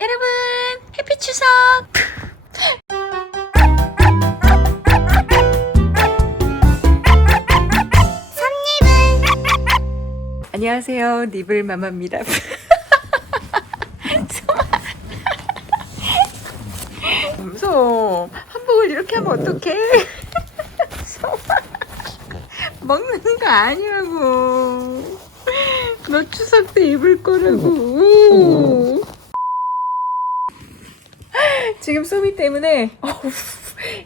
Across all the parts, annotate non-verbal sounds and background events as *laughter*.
여러분, 해피 추석! 안녕하세요. 니블 마마입니다. *laughs* 무서워. 한복을 이렇게 하면 어떡해? *laughs* 먹는 거 아니라고. 너 추석 때 입을 거라고. 지금 소미 때문에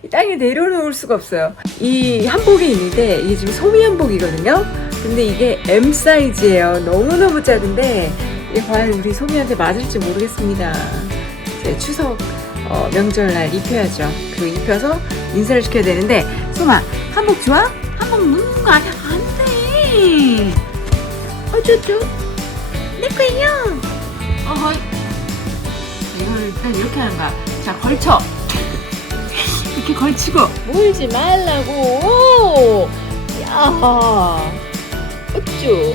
이 땅에 내려놓을 수가 없어요. 이 한복이 있는데 이게 지금 소미 한복이거든요. 근데 이게 M 사이즈예요. 너무너무 작은데 이게 과연 우리 소미한테 맞을지 모르겠습니다. 이제 추석 어, 명절날 입혀야죠. 그리고 입혀서 인사를 시켜야 되는데 소마 한복 좋아? 한복 묻는 거 아니야? 안 돼. 어쩌죠? 내 거예요. 어허. 이걸 일단 이렇게 하는 거야. 자, 걸쳐. 이렇게 걸치고. 물지 말라고. 야. 어쭈.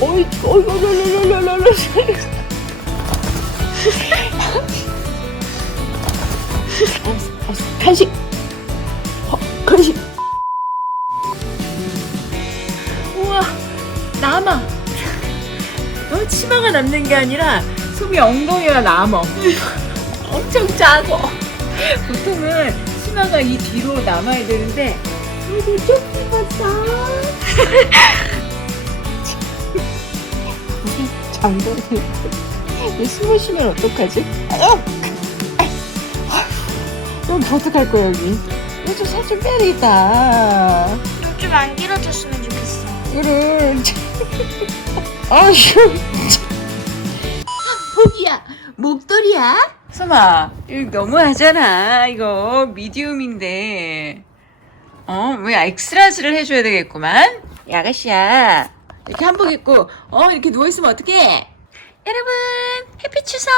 어이, 어이, 랄랄랄랄랄랄. 알았어, 알았어. 간식. 어, 간식. 우와, 남아. 어, 치마가 남는 게 아니라 숨이 엉덩이가 남어. 엄청 짜고. 보통은 치마가 이 뒤로 남아야 되는데 여기 좀 입었어. 장동이. 이 숨을 쉬면 어떡하지? 아유! 여기 어떡할 거야 여기? 이거 좀 살좀 빼야 되겠다. 좀 안 길어졌으면 좋겠어. 이를 *laughs* 아휴 목이야 목도리야 소마 이거 너무하잖아. 이거 미디움인데. 어 왜 엑스라지를 해줘야 되겠구만? 이 아가씨야. 이렇게 한복 입고 어 이렇게 누워있으면 어떡해? 여러분 해피 추석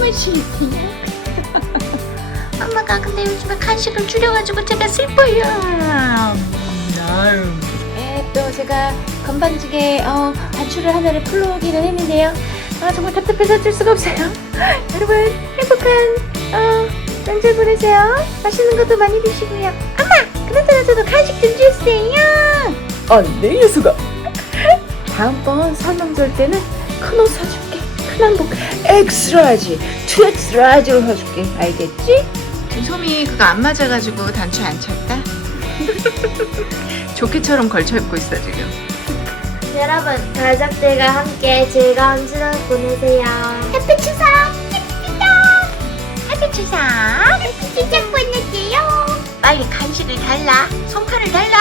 숨을 쉬지요. *laughs* 엄마가 근데 요즘에 간식을 줄여가지고 제가 슬퍼요. 네, 또 제가 건반지게 어, 단추를 하나를 풀어오기는 했는데요. 아, 정말 답답해서 어쩔 수가 없어요. *laughs* 여러분, 행복한 어, 명절 보내세요. 맛있는 것도 많이 드시고요. 엄마, 그나저나 저도 간식 좀 주세요. 안 돼, 예수가. *laughs* 다음번 설명절 때는 큰 옷 사줄게. 큰 한복 엑스라지, 투 엑스라지로 사줄게. 알겠지? 지금 소미 그거 안 맞아가지고 단추 안 찼다. *laughs* 조끼처럼 걸쳐 입고 있어 지금. 여러분, 가족들과 함께 즐거운 추석 보내세요. 해피 추석! 해피 해피 추석! 해피 추석 보내세요. 빨리 간식을 달라. 손칼을 달라.